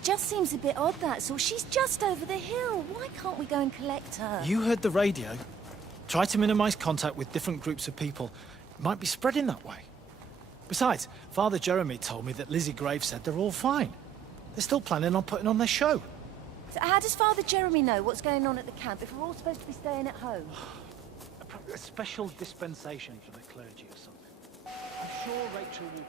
It just seems a bit odd, that's all. She's just over the hill. Why can't we go and collect her? You heard the radio. Try to minimize contact with different groups of people. It might be spreading that way. Besides, Father Jeremy told me that Lizzie Graves said they're all fine. They're still planning on putting on their show. So how does Father Jeremy know what's going on at the camp if we're all supposed to be staying at home? A special dispensation for the clergy or something. I'm sure Rachel will...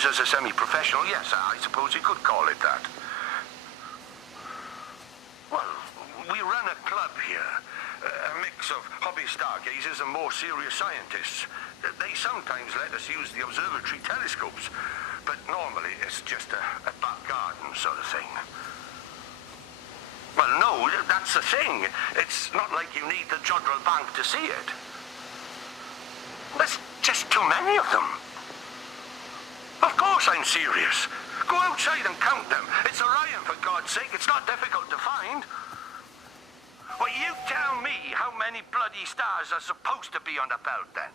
As a semi-professional, yes, I suppose you could call it that. Well, we run a club here. A mix of hobby stargazers and more serious scientists. They sometimes let us use the observatory telescopes, but normally it's just a back garden sort of thing. Well, no, that's the thing. It's not like you need the Jodrell Bank to see it. There's just too many of them. Of course I'm serious. Go outside and count them. It's Orion, for God's sake. It's not difficult to find. Well, you tell me how many bloody stars are supposed to be on the belt, then.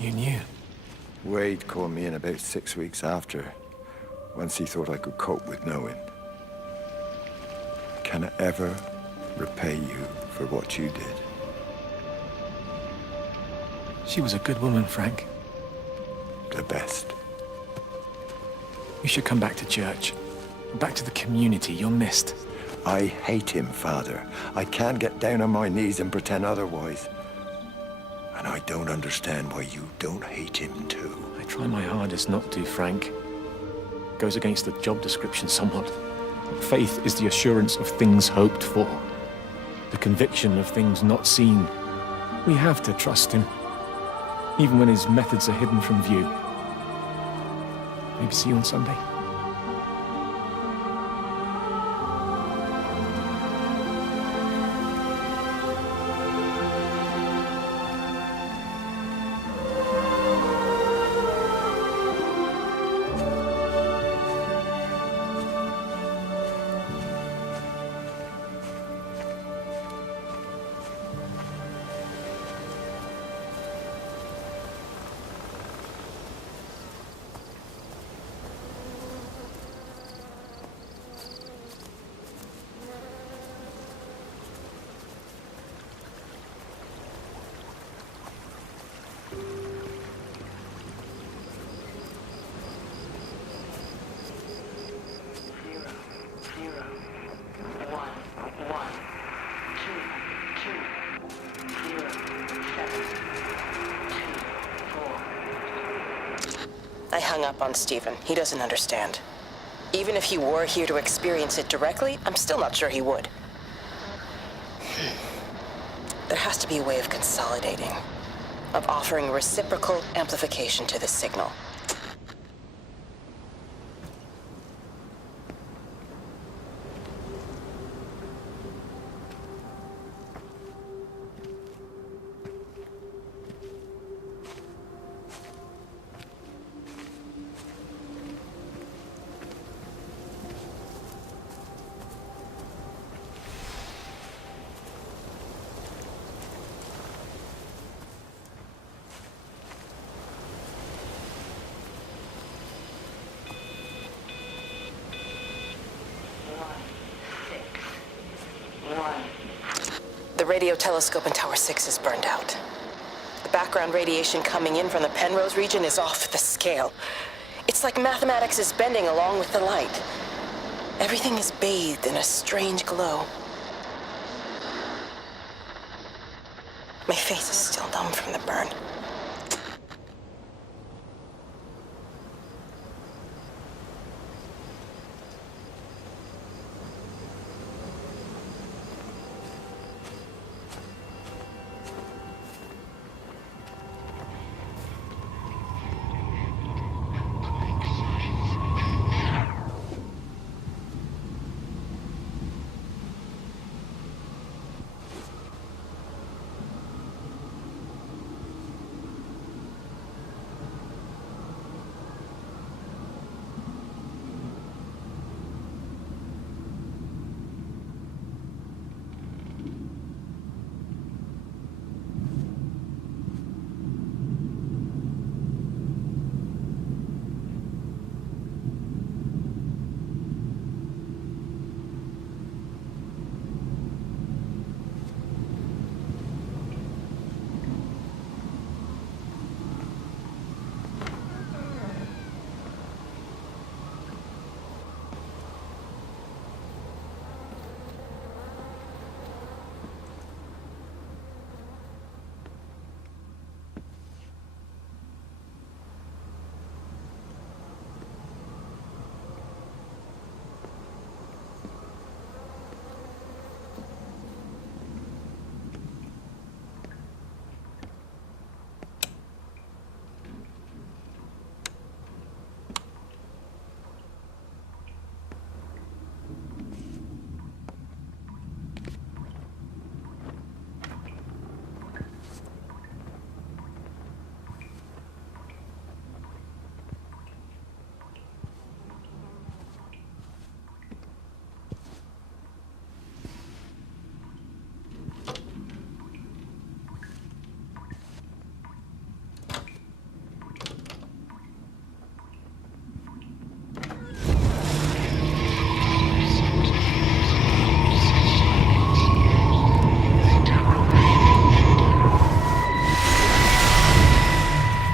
You knew? Wade called me in about 6 weeks after, once he thought I could cope with knowing. Can I ever repay you for what you did? She was a good woman, Frank. The best. You should come back to church. Back to the community you're missed. I hate him, Father. I can't get down on my knees and pretend otherwise. And I don't understand why you don't hate him too. I try my hardest not to, Frank. Goes against the job description somewhat. Faith is the assurance of things hoped for. The conviction of things not seen. We have to trust him, even when his methods are hidden from view. Maybe see you on Sunday. I hung up on Stephen. He doesn't understand. Even if he were here to experience it directly, I'm still not sure he would. There has to be a way of consolidating. of offering reciprocal amplification to the signal. The radio telescope in Tower 6 is burned out. The background radiation coming in from the Penrose region is off the scale. It's like mathematics is bending along with the light. Everything is bathed in a strange glow. My face is still numb from the burn.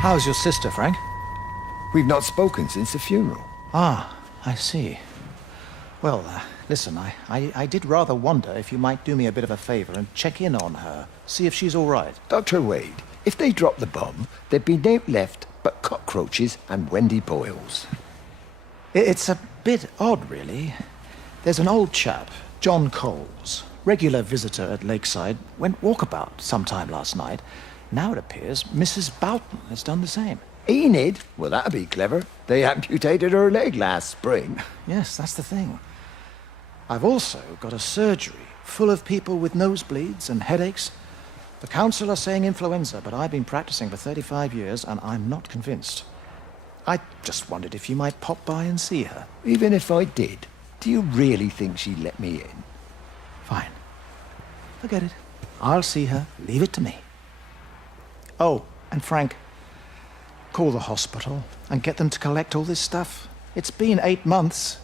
How's your sister, Frank? We've not spoken since the funeral. Ah, I see. Well, listen, I did rather wonder if you might do me a bit of a favor and check in on her, see if she's all right. Dr. Wade, if they dropped the bomb, there'd be no left but cockroaches and Wendy Boyles. It's a bit odd, really. There's an old chap, John Coles, regular visitor at Lakeside, went walkabout sometime last night. Now it appears Mrs. Boughton has done the same. Enid? Well, that'd be clever. They amputated her leg last spring. Yes, that's the thing. I've also got a surgery full of people with nosebleeds and headaches. The council are saying influenza, but I've been practicing for 35 years and I'm not convinced. I just wondered if you might pop by and see her. Even if I did, do you really think she'd let me in? Fine. Forget it. I'll see her. Leave it to me. Oh, and Frank, call the hospital and get them to collect all this stuff. It's been 8 months.